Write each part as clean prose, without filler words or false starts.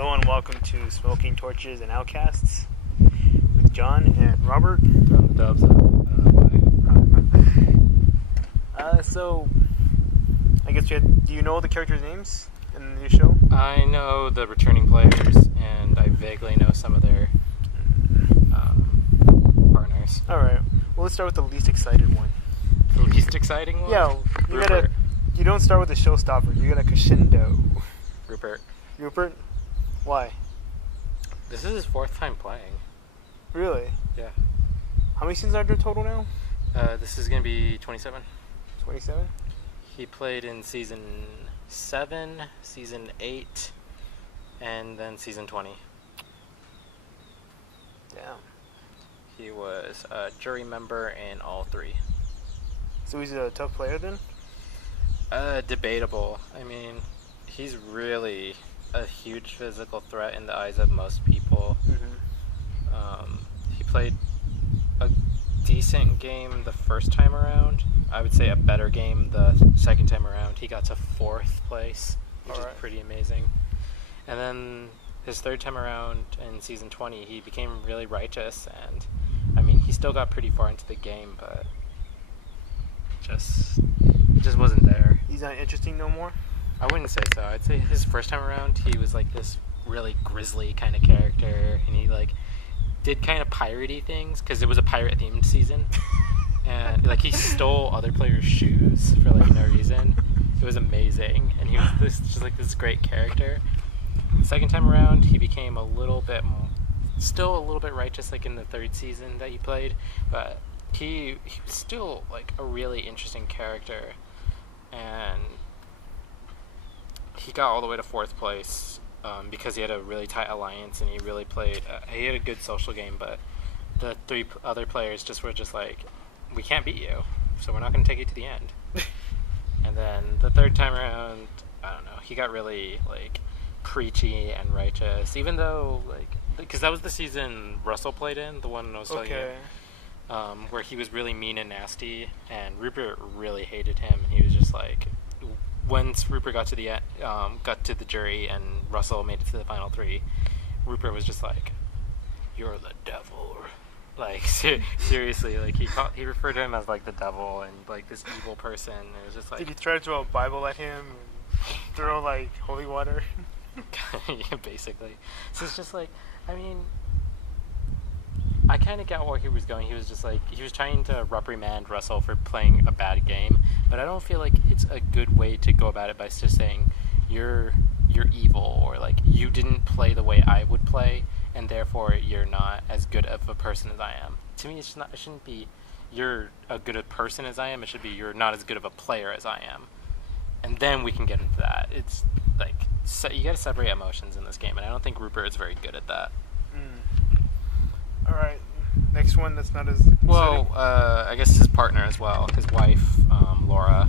Hello and welcome to Smoking Torches and Outcasts with John and Robert. Throwing the dubs up. So, I guess do you know the characters' names in the new show? I know the returning players, and I vaguely know some of their partners. Alright, well let's start with the least excited one. The least exciting one? Yeah, you don't start with a showstopper, you got a crescendo. Rupert? Why? This is his fourth time playing. Really? Yeah. How many seasons are there total now? This is going to be 27. 27? He played in Season 7, Season 8, and then Season 20. Damn. He was a jury member in all three. So he's a tough player then? Debatable. I mean, he's really a huge physical threat in the eyes of most people. Mm-hmm. He played a decent game the first time around. I would say a better game the second time around. He got to 4th place, which is pretty amazing. And then his third time around in Season 20, he became really righteous, and I mean, he still got pretty far into the game, but it just wasn't there. He's not interesting no more? I wouldn't say so. I'd say his first time around, he was like this really grisly kind of character, and he like did kind of piratey things because it was a pirate-themed season, and like he stole other players' shoes for like no reason. It was amazing, and he was this great character. The second time around, he became still a little bit righteous, like in the third season that he played, but he was still like a really interesting character, and he got all the way to 4th place because he had a really tight alliance, and he really played. He had a good social game, but the 3 other players were just like, we can't beat you, so we're not going to take you to the end. And then the third time around, I don't know, he got really like preachy and righteous, even though because that was the season Russell played in, the one I was telling you, where he was really mean and nasty, and Rupert really hated him. He was just like, once Rupert got to the jury and Russell made it to the final 3, Rupert was just like, "You're the devil." Like seriously, like he referred to him as like the devil and like this evil person. And it was just like, did he try to throw a Bible at him and throw like holy water? Yeah, basically. So it's just like, I mean, I kind of get where he was going. He was just like, he was trying to reprimand Russell for playing a bad game, but I don't feel like it's a good way to go about it by just saying you're evil, or like you didn't play the way I would play, and therefore you're not as good of a person as I am. To me, it shouldn't be you're a good a person as I am. It should be you're not as good of a player as I am, and then we can get into that. It's like you got to separate emotions in this game, and I don't think Rupert is very good at that. All right, next one that's not as well. I guess his partner as well, his wife, Laura.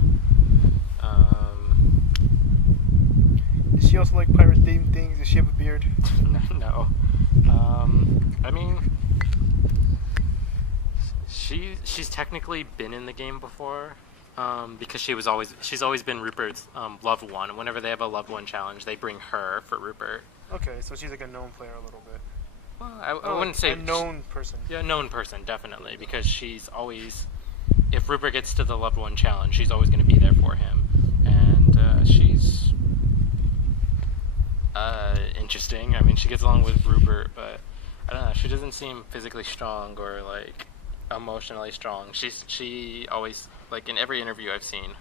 Does she also like pirate-themed things? Does she have a beard? No. I mean, she's technically been in the game before, because she's always been Rupert's loved one. And whenever they have a loved one challenge, they bring her for Rupert. Okay, so she's like a known player a little bit. Well, I wouldn't say a known person. Yeah, a known person, definitely, because she's always, if Rupert gets to the loved one challenge, she's always going to be there for him, and she's interesting. I mean, she gets along with Rupert, but I don't know. She doesn't seem physically strong or like emotionally strong. She always, like in every interview I've seen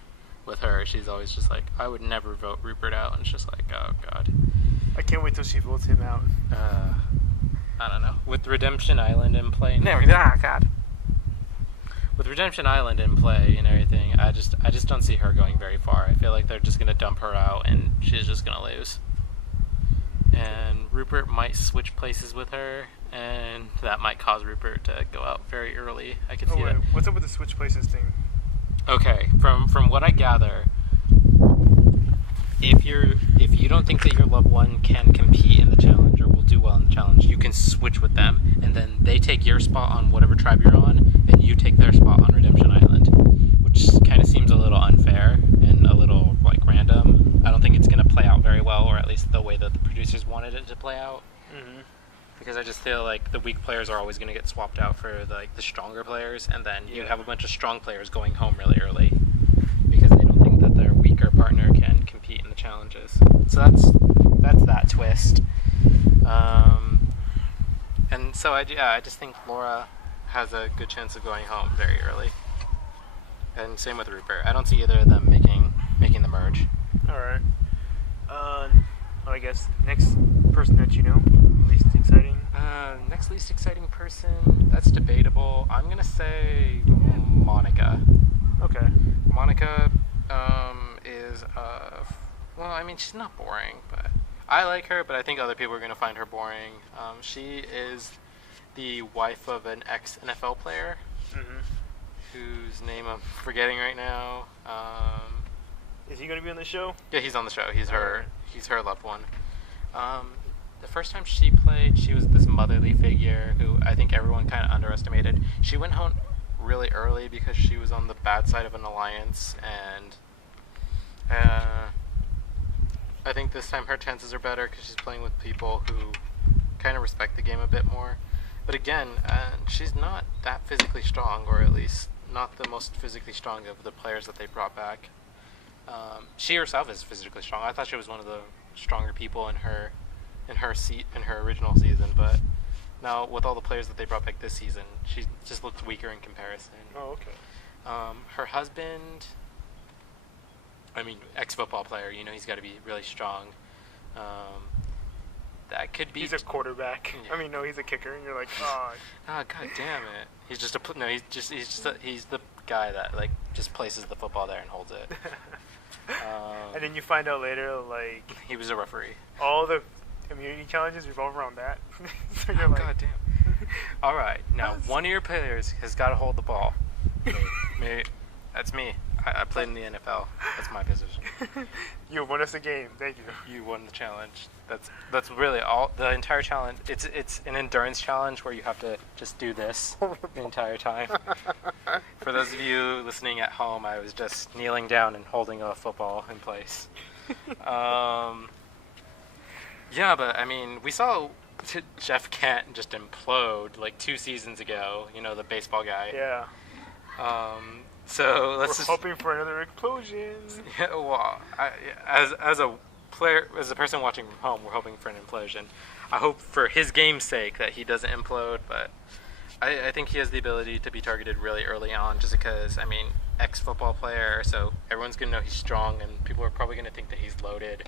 with her, she's always just like, I would never vote Rupert out, and it's just like, oh god. I can't wait till she votes him out. I don't know. With Redemption Island in play, with Redemption Island in play and everything, I just don't see her going very far. I feel like they're just gonna dump her out, and she's just gonna lose. And Rupert might switch places with her, and that might cause Rupert to go out very early. I could see that. What's up with the switch places thing? Okay, from what I gather, if you don't think that your loved one can compete in the challenge or will do well in the challenge, you can switch with them, and then they take your spot on whatever tribe you're on, and you take their spot on Redemption Island, which kind of seems a little unfair and a little like random. I don't think it's going to play out very well, or at least the way that the producers wanted it to play out. Mm-hmm. Because I just feel like the weak players are always going to get swapped out for the stronger players, and then you have a bunch of strong players going home really early because they don't think that their weaker partner can compete in the challenges. So that's that twist. And so I just think Laura has a good chance of going home very early. And same with Rupert. I don't see either of them making the merge. All right. I guess next person that you know, least exciting. Next least exciting person. That's debatable. I'm gonna say Monica. Okay. Monica is well, I mean, she's not boring, but I like her. But I think other people are gonna find her boring. She is the wife of an ex-NFL player, whose name I'm forgetting right now. Is he gonna be on the show? Yeah, he's on the show. He's her loved one. The first time she played, she was this motherly figure who I think everyone kind of underestimated. She went home really early because she was on the bad side of an alliance, and I think this time her chances are better because she's playing with people who kind of respect the game a bit more. But again, she's not that physically strong, or at least not the most physically strong of the players that they brought back. She herself is physically strong. I thought she was one of the stronger people in her original season, but now with all the players that they brought back this season, she just looked weaker in comparison. Oh, okay. Her husband, I mean, ex-football player, he's got to be really strong. That could be. He's a quarterback. Yeah. I mean, no, he's a kicker, and you're like, oh. Oh, god damn it! He's just he's the guy that just places the football there and holds it. And then you find out later, he was a referee. All the immunity challenges revolve around that. So you're god damn. All right, now one of your players has got to hold the ball. Maybe that's me. I played in the NFL. That's my position. You won us a game. Thank you. You won the challenge. That's really all. The entire challenge. It's an endurance challenge where you have to just do this the entire time. For those of you listening at home, I was just kneeling down and holding a football in place. Yeah, but I mean, we saw Jeff Kent just implode 2 seasons ago. The baseball guy. Yeah. So we're hoping for another explosion. Yeah, well, as a player, as a person watching from home, we're hoping for an implosion. I hope for his game's sake that he doesn't implode, but I think he has the ability to be targeted really early on, just because, I mean, ex-football player, so everyone's going to know he's strong, and people are probably going to think that he's loaded.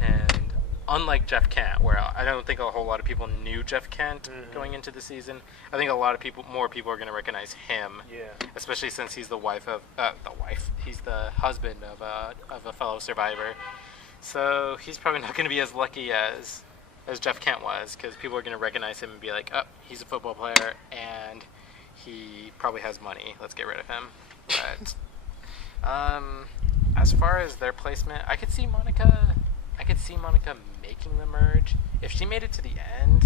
And unlike Jeff Kent, where I don't think a whole lot of people knew Jeff Kent going into the season, I think more people are going to recognize him. Yeah. Especially since he's he's the husband of a fellow survivor. So he's probably not going to be as lucky as Jeff Kent was, because people are going to recognize him and be like, oh, he's a football player and he probably has money. Let's get rid of him. But as far as their placement, I could see Monica making the merge. If she made it to the end,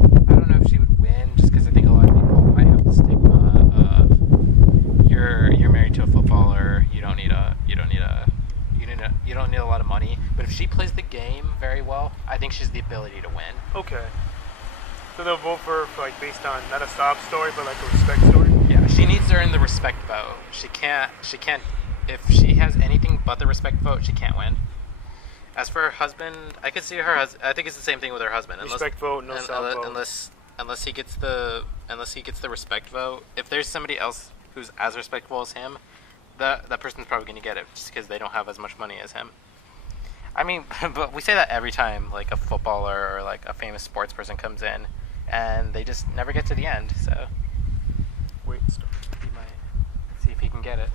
I don't know if she would win, just because I think a lot of people might have the stigma of you're married to a footballer, you don't need a lot of money. But if she plays the game very well, I think she's the ability to win. Okay. So they'll vote for her based on not a sob story, but a respect story. Yeah, she needs to earn the respect vote. She can't. If she has anything but the respect vote, she can't win. As for her husband, I could see her. I think it's the same thing with her husband. Respect vote, no sob vote. Unless he gets the respect vote. If there's somebody else who's as respectful as him, that person's probably going to get it, just because they don't have as much money as him. I mean, but we say that every time a footballer or a famous sports person comes in, and they just never get to the end. So wait, stop. He might see if he can get it.